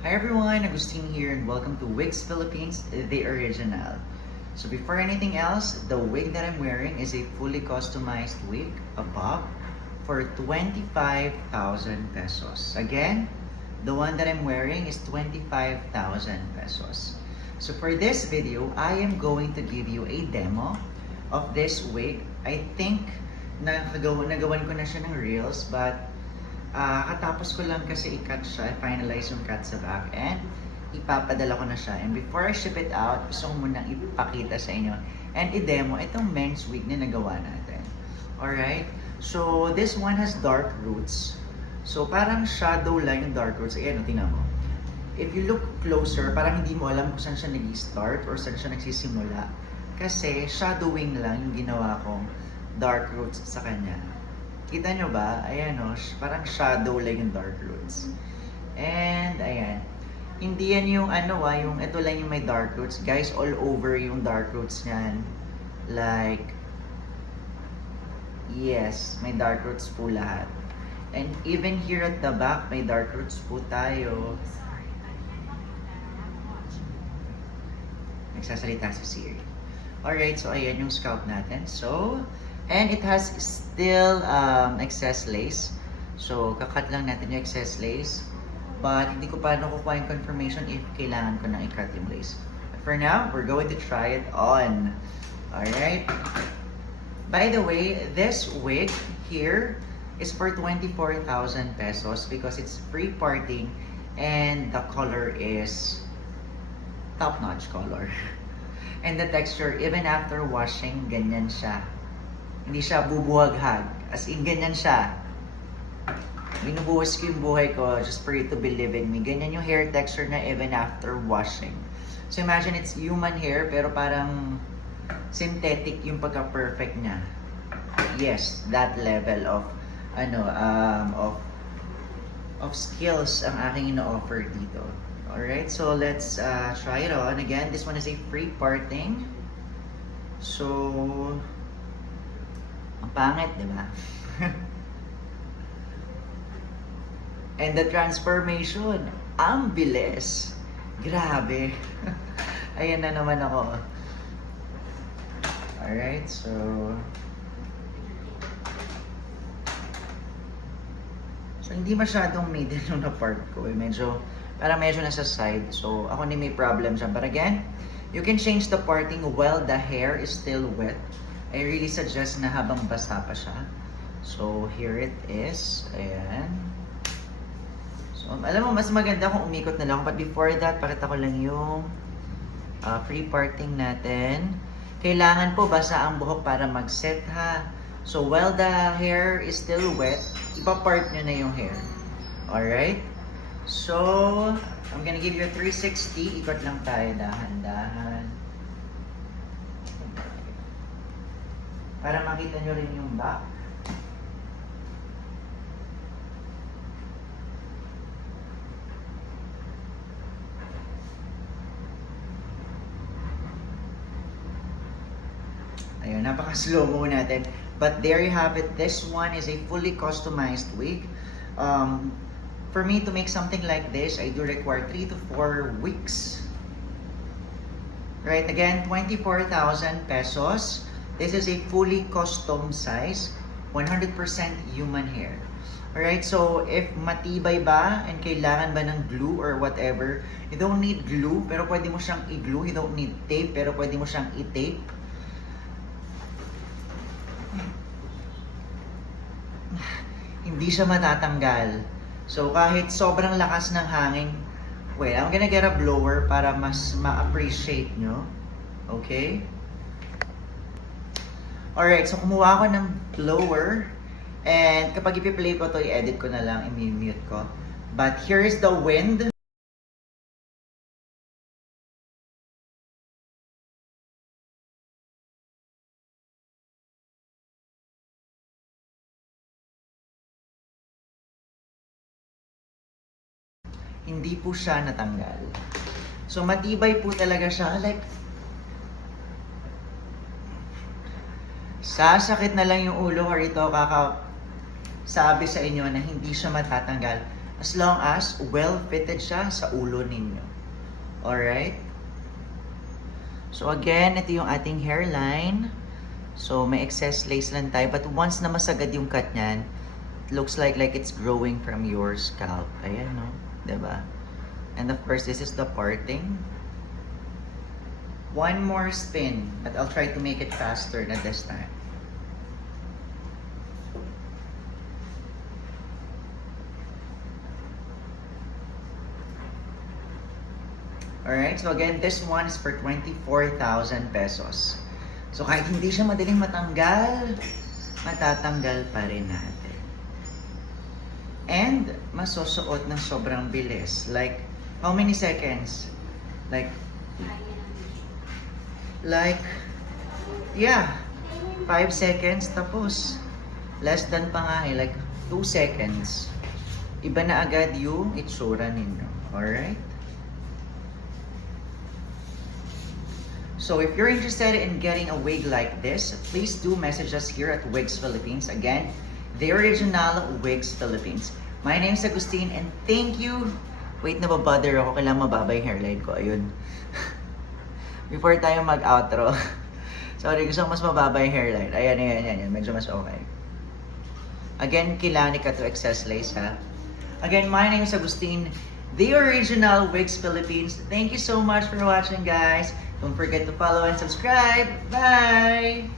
Hi everyone, Agustin here and welcome to Wigs Philippines, the original. So before anything else, the wig that I'm wearing is a fully customized wig, a bob, for 25,000 pesos. Again, the one that I'm wearing is 25,000 pesos. So for this video, I am going to give you a demo of this wig. I think nagawan ko na siya ng reels, but katapos ko lang kasi i-cut siya, finalize yung cut sa back, and ipapadala ko na siya. And before I ship it out, gusto ko munang ipakita sa inyo and i-demo itong men's wig na nagawa natin. Alright? So, this one has dark roots. So, parang shadow lang yung dark roots. Ayan, tingnan mo. If you look closer, parang hindi mo alam kung saan siya nag-start or saan siya nagsisimula. Kasi shadowing lang yung ginawa kong dark roots sa kanya. Kita nyo ba? Ayan o, parang shadow lang yung dark roots. And, ayan. Hindi yan yung yung ito lang yung may dark roots. Guys, all over yung dark roots niyan. Like, yes, may dark roots po lahat. And even here at the back, may dark roots po tayo. Nagsasalita si Siri. Alright, so ayan yung scalp natin. So, and it has still excess lace. So, kakat lang natin yung excess lace. But, hindi ko pa nakukuha yung confirmation if kailangan ko na i-cut yung lace. But for now, we're going to try it on. Alright? By the way, this wig here is for 24,000 pesos because it's free parting and the color is top-notch color. And the texture, even after washing, ganyan siya. Hindi siya bubuhaghag. As in, ganyan siya. Binubuhos ko yung buhay ko just for you to believe in me. Ganyan yung hair texture na even after washing. So imagine it's human hair pero parang synthetic yung pagka-perfect niya. Yes, that level of of skills ang aking ino-offer dito. Alright, so let's try it on. Again, this one is a free parting. So, ang pangit, di ba? And the transformation, ang bilis. Grabe. Ayan na naman ako. Alright, so hindi masyadong middle yung na-part ko. Medyo nasa side. So, ako ni may problem siya. But again, you can change the parting while the hair is still wet. I really suggest na habang basa pa siya. So, here it is. Ayan. So, alam mo, mas maganda kung umikot na lang. But before that, pakita ko lang yung free parting natin. Kailangan po basa ang buhok para mag-set ha. So, while the hair is still wet, ipapart nyo na yung hair. Alright? So, I'm gonna give you a 360. Ikot lang tayo, dahan-dahan. Para makita nyo rin yung back. Ayun, napaka-slow mo natin. But there you have it. This one is a fully customized wig. For me to make something like this, I do require 3 to 4 weeks. Right, again, 24,000 pesos. This is a fully custom size, 100% human hair. Alright, so if matibay ba and kailangan ba ng glue or whatever, you don't need glue, pero pwede mo siyang i-glue. You don't need tape, pero pwede mo siyang i-tape. Hindi siya matatanggal. So kahit sobrang lakas ng hangin, wait, I'm gonna get a blower para mas ma-appreciate nyo. Okay? Alright, so kumuha ako ng blower. And kapag ipi-play ko to, i-edit ko na lang, i-mute ko. But here is the wind. Hindi po siya natanggal. So matibay po talaga siya. Like, sasakit na lang yung ulo ko rito sabi sa inyo na hindi siya matatanggal. As long as well-fitted siya sa ulo ninyo. Alright? So again, ito yung ating hairline. So may excess lace lang tayo. But once na masagad yung cut niyan, it looks like it's growing from your scalp. Ayan, no? Diba? And of course, this is the parting. One more spin, but I'll try to make it faster na this time. Alright, so again, this one is for 24,000 pesos. So kahit hindi siya madaling matanggal, matatanggal pa rin natin. And masusuot ng sobrang bilis. Like, how many seconds? Yeah, 5 seconds tapos. Less than pa nga like 2 seconds. Iba na agad yung itsura ninyo. Alright? So if you're interested in getting a wig like this, please do message us here at Wigs Philippines. Again, the original Wigs Philippines. My name is Agustin and thank you. Wait, nababother ako. Kailangan mababa yung hairline ko. Ayun. Before tayo mag-outro. Sorry, gusto ko mas mababa yung hairline. Ayan. Medyo mas okay. Again, kilani ka to excess lace, ha? Again, my name is Agustin, the original Wigs Philippines. Thank you so much for watching, guys. Don't forget to follow and subscribe. Bye!